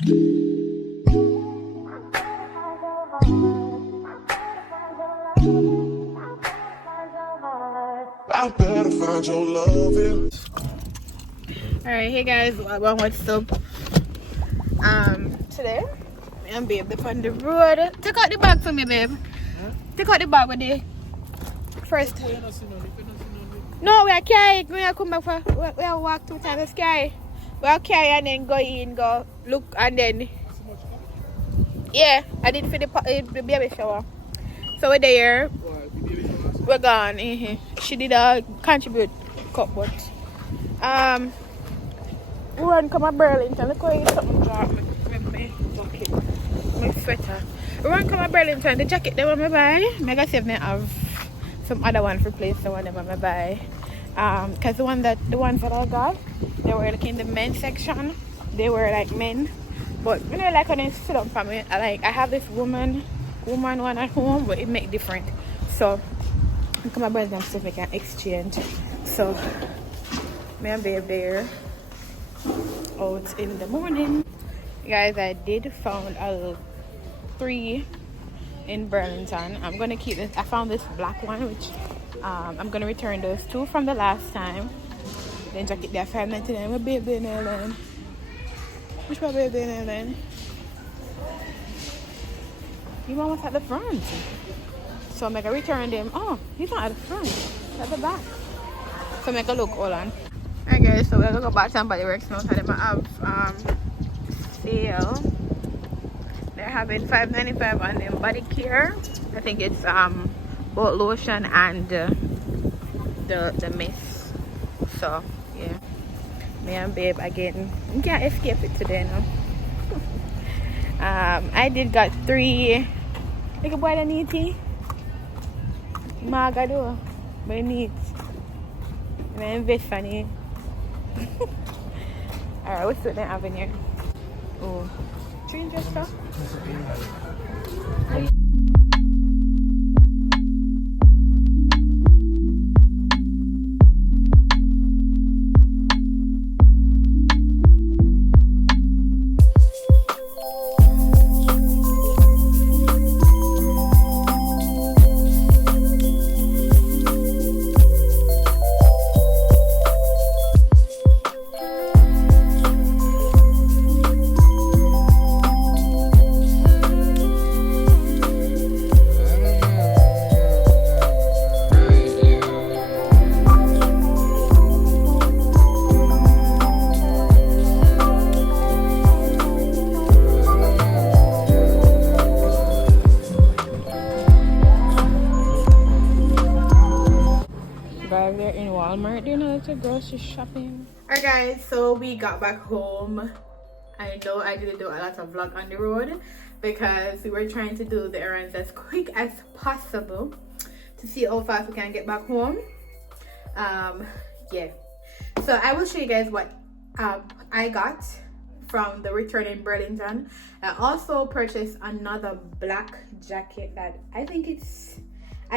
I better find your loving. Alright, hey guys, what's up? Today, me and babe up on the road. Take out the bag for me, babe. Take out the bag with the first. No, we are carrying. We are come back for. We are walk 2 times carry. We are carry and then go in, go look, and then. Yeah, I did for the baby shower. So we're there. We're gone. She did a contribute cup, but we run come to Burlington. Look how you something drop my jacket, my sweater. We run come to Burlington. The jacket they want me buy. Mega save me have some other one for place the one they want me buy. Cause the ones that I got, they were like in the men's section. They were like men, but you know, like when they sit up for me, I have this woman one at home, but it make different. So I come to Burlington stuff we can exchange. So me and babe there out in the morning. Guys, I did found a little 3 in Burlington. I'm gonna keep this. I found this black one, which I'm gonna return those 2 from the last time. Then jacket there $5.99. My baby in there then. Which my baby in there then? You want what's at the front? So I'm gonna return them. Oh, he's not at the front, he's at the back. So make a look, hold on. Alright guys, so we're gonna go back to Body Works now. They have sale. They're having $5.95 on them body care. I think it's both lotion and the mist. So yeah, me and babe again. You can't escape it today now. I did got 3. Like a boy that need tea. Maga do, but it needs. And I invest for it. Alright, what's the name having here? Oh, change your stuff. They're in Walmart. Do you know it's a grocery shopping? Alright guys, so we got back home. I know I didn't do a lot of vlog on the road because we were trying to do the errands as quick as possible to see how fast we can get back home. Yeah, so I will show you guys what I got from the return in Burlington. I also purchased another black jacket that I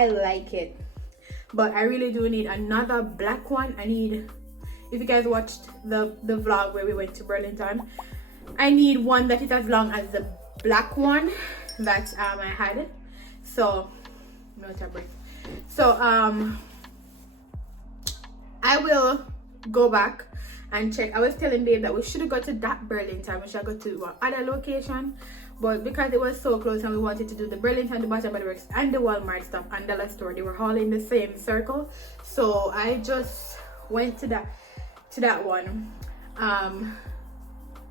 like it, but I really do need another black one. If you guys watched the vlog where we went to Burlington, I need one that is as long as the black one that I had. So I will go back and check. I was telling babe that we should have got to that Burlington. We should go to other location, but because it was so close and we wanted to do the Burlington, the Bath and Body Works, and the Walmart stuff and dollar store, they were all in the same circle. So I just went to that one.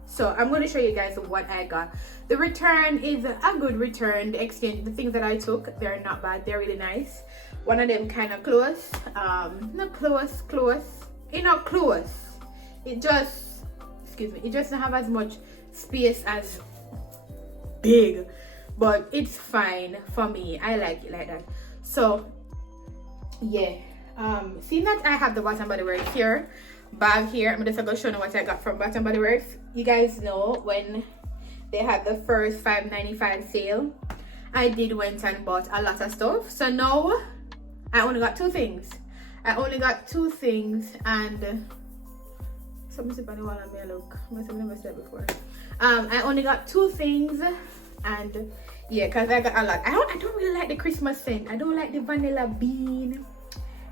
So I'm going to show you guys what I got. The return is a good return. The exchange, the things that I took, they're not bad. They're really nice. One of them kind of close. Not close. It's not close. It just, it just doesn't have as much space as big, but it's fine for me. I like it like that. So yeah, seeing that I have the Bath and Body Works here bag here, I'm just gonna show you what I got from Bath and Body Works. You guys know when they had the first $5.95 sale, I did went and bought a lot of stuff. So now I only got 2 things. And Something sip on the wall and me look. I've never said before. I only got 2 things, and yeah, cause I got a lot. I don't really like the Christmas scent. I don't like the vanilla bean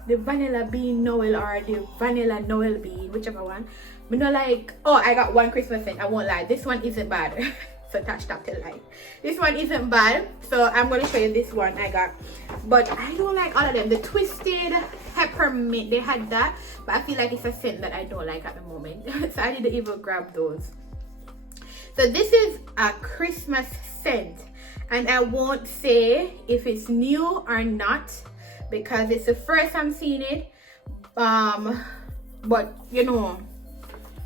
Noel or the vanilla Noel bean, whichever one. But not like, oh, I got 1 Christmas scent. I won't lie, this one isn't bad. So touch that till light. This one isn't bad, so I'm going to show you this one I got. But I don't like all of them. The twisted peppermint, they had that, but I feel like it's a scent that I don't like at the moment. So I didn't even grab those. So this is a Christmas scent, and I won't say if it's new or not because it's the first I'm seeing it. But you know,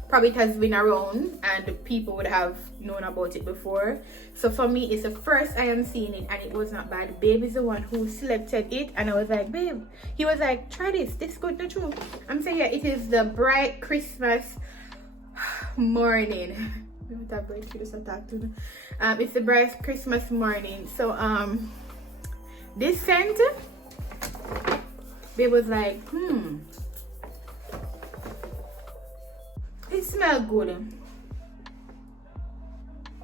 probably it has been around and people would have known about it before. So for me, it's the first I am seeing it, and it was not bad. Babe is the one who selected it, and I was like, babe, he was like, try this good, not true. I'm saying, yeah, it is the Bright Christmas Morning. It's the Bright Christmas Morning. So this scent, babe was like, it smells good.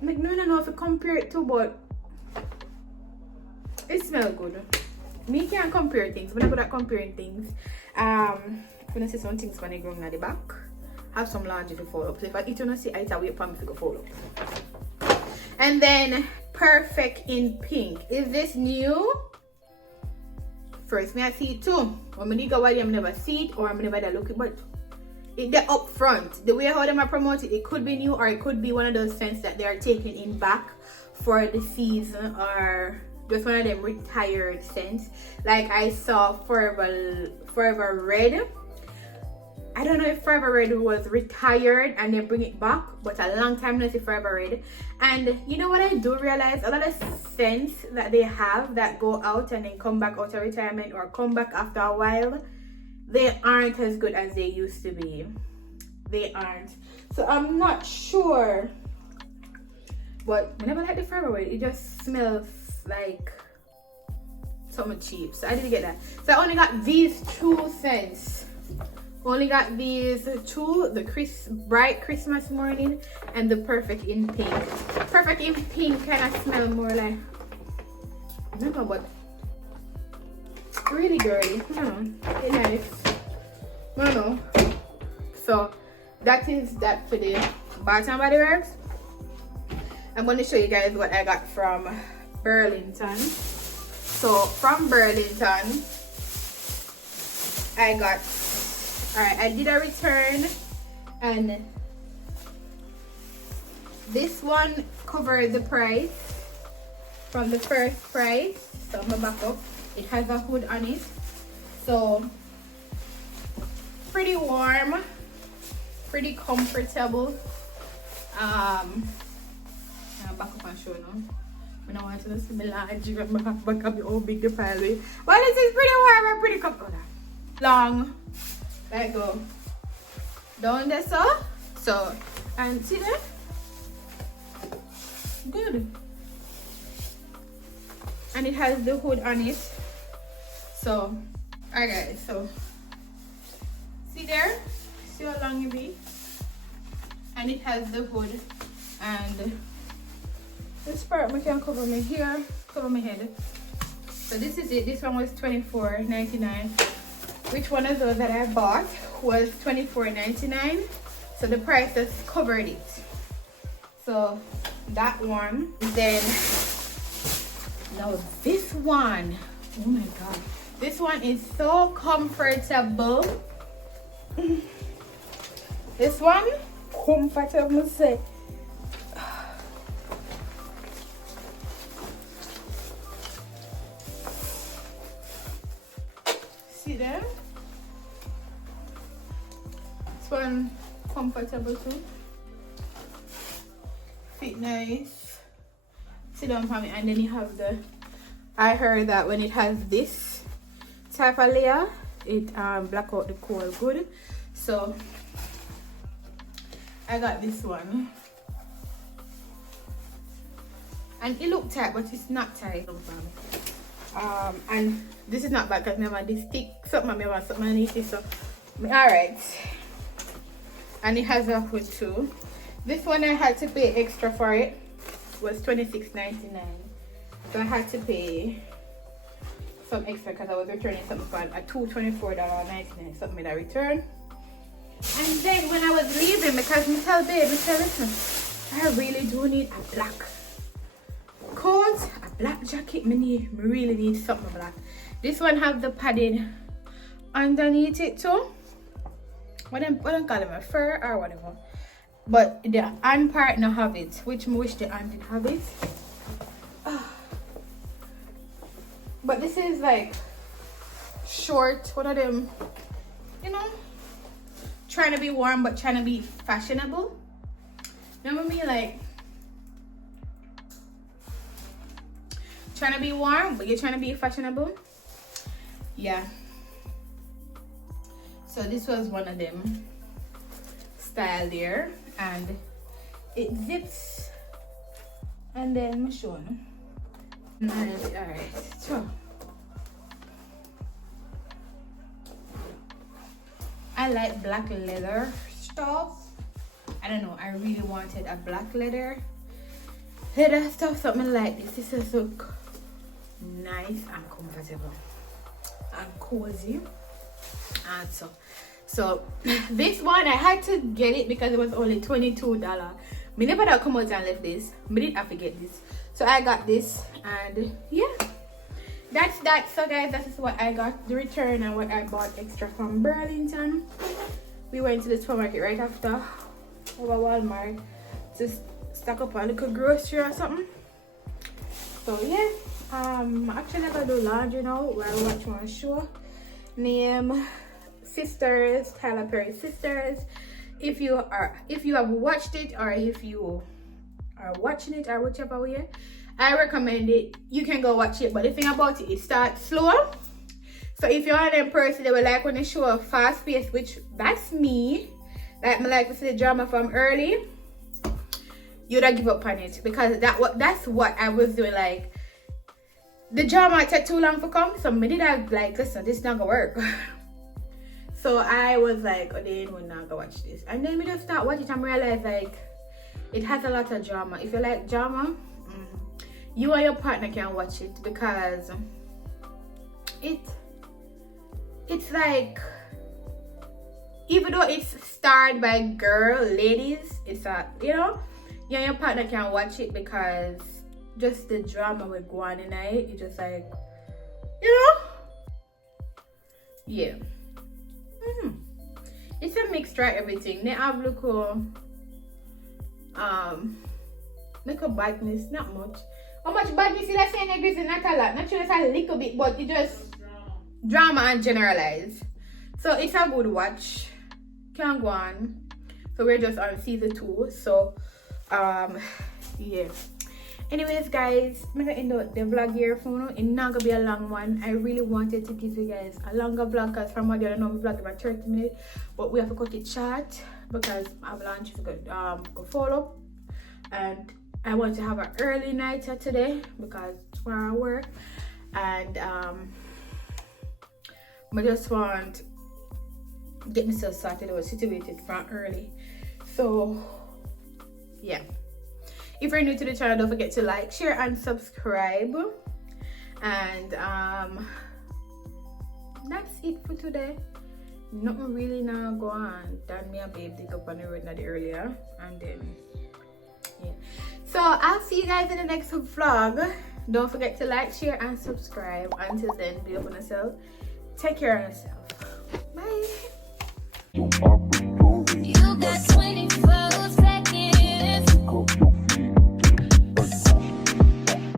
Like, no, I don't know if I compare it to, but it smells good. Me can't compare things. We're not good at comparing things. I'm gonna see some things when I go at the back. Have some laundry to follow up. So if I eat on a see, I wait for me to go follow up. And then Perfect in Pink. Is this new? First, me I see it too. When I go while I'm never see it, or I'm never look it, but they're up front. The way how them are promoted, it could be new, or it could be one of those scents that they are taking in back for the season, or just one of them retired scents. Like I saw Forever Red. I don't know if Forever Red was retired and they bring it back, but a long time I see Forever Red. And you know what I do realize? A lot of scents that they have that go out and then come back out of retirement or come back after a while, they aren't as good as they used to be. They aren't. So I'm not sure. But whenever I like the Forever Red, it just smells like something cheap. So I didn't get that. So I only got these 2 scents. Only got these 2, the Bright Christmas Morning and the Perfect in Pink. Perfect in Pink kind of smell more like, I don't know, but really girly. It's nice. I don't know. So that is that for the Bath and Body Works. I'm going to show you guys what I got from Burlington. So from Burlington, I got, alright, I did a return, and this one covered the price from the first price. So I'm gonna back up. It has a hood on it, so pretty warm, pretty comfortable. I'll back up and show now. I don't want to see my large back up how big the pile is. Well, this is pretty warm and pretty comfortable. Long. Let go down there, so and see that good, and it has the hood on it. So alright guys, so see there, see how long it be, and it has the hood, and this part I can cover my hair, cover my head. So this is it. This one was $24.99. Which one of those that I bought was $24.99, so the price has covered it. So that one. Then now this one, oh my god, this one is so comfortable. This one comfortable, say. See there? This one comfortable too. Fit nice. Sit down for me, and then you have the, I heard that when it has this type of layer, it black out the coal good. So I got this one. And it look tight, but it's not tight. And this is not bad because I have this stick something, I have something underneath it. So alright, and it has a hood too. This one I had to pay extra for it. It was $26.99, so I had to pay some extra because I was returning something for a $224.99 something that I returned. And then when I was leaving, because me tell babe, listen, I really do need a black coat, a black jacket. Me really need something black. This one have the padding underneath it too. What them call it, a fur or whatever. But the hand part no have it, which I wish the hand did have it. But this is like short, one of them, you know, trying to be warm but trying to be fashionable. You know what I mean? Like trying to be warm but you're trying to be fashionable. Yeah. So this was one of them style there, and it zips, and then I'm showing. Alright, so I like black leather stuff. I don't know, I really wanted a black leather stuff, something like this. This is look nice and comfortable and cozy. And so this one I had to get it because it was only $22. Me never that come out and left this. Me didn't have to get this, so I got this, and yeah, that's that. So guys, that is what I got, the return and what I bought extra from Burlington. We went to the supermarket right after over Walmart to stock up a little grocery or something. So yeah, actually I'm gonna do laundry now while I watch one show named Sisters, Tyler Perry Sisters. If you have watched it, or if you are watching it, or whichever way, I recommend it. You can go watch it, but the thing about it, it starts slow. So if you're one of them person that will like when they show a fast pace, which that's me, like me like to see the drama from early, you'd have give up on it, because that's what I was doing. Like the drama take too long for come, so me did have like, listen, this not gonna work. So I was like, oh, then we're not gonna watch this. And then we just start watching and realize like it has a lot of drama. If you like drama, you and your partner can watch it, because it's like, even though it's starred by ladies, it's a, you know, you and your partner can watch it, because just the drama with go on in it, you just like, you know, yeah. It's a mixture of everything. They have little badness, not much. How much badness is that saying agrees? Not a lot. Not sure it's a little bit, but it just drama and generalize. So it's a good watch. Can go on. So we're just on season 2. So yeah. Anyways guys, I'm gonna end up the vlog here for now. It's not gonna be a long one. I really wanted to give you guys a longer vlog, because from what I know we vlog about 30 minutes, but we have to cut it short because our lunch is good go follow, and I want to have an early night today because tomorrow I work, and I just want to get myself started or situated from early. So yeah. If you're new to the channel, don't forget to like, share, and subscribe. And that's it for today. Nothing really now go on. Dan me and babe dig up on the road earlier, and then yeah. So I'll see you guys in the next vlog. Don't forget to like, share, and subscribe. Until then, be up on yourself. Take care of yourself. Bye.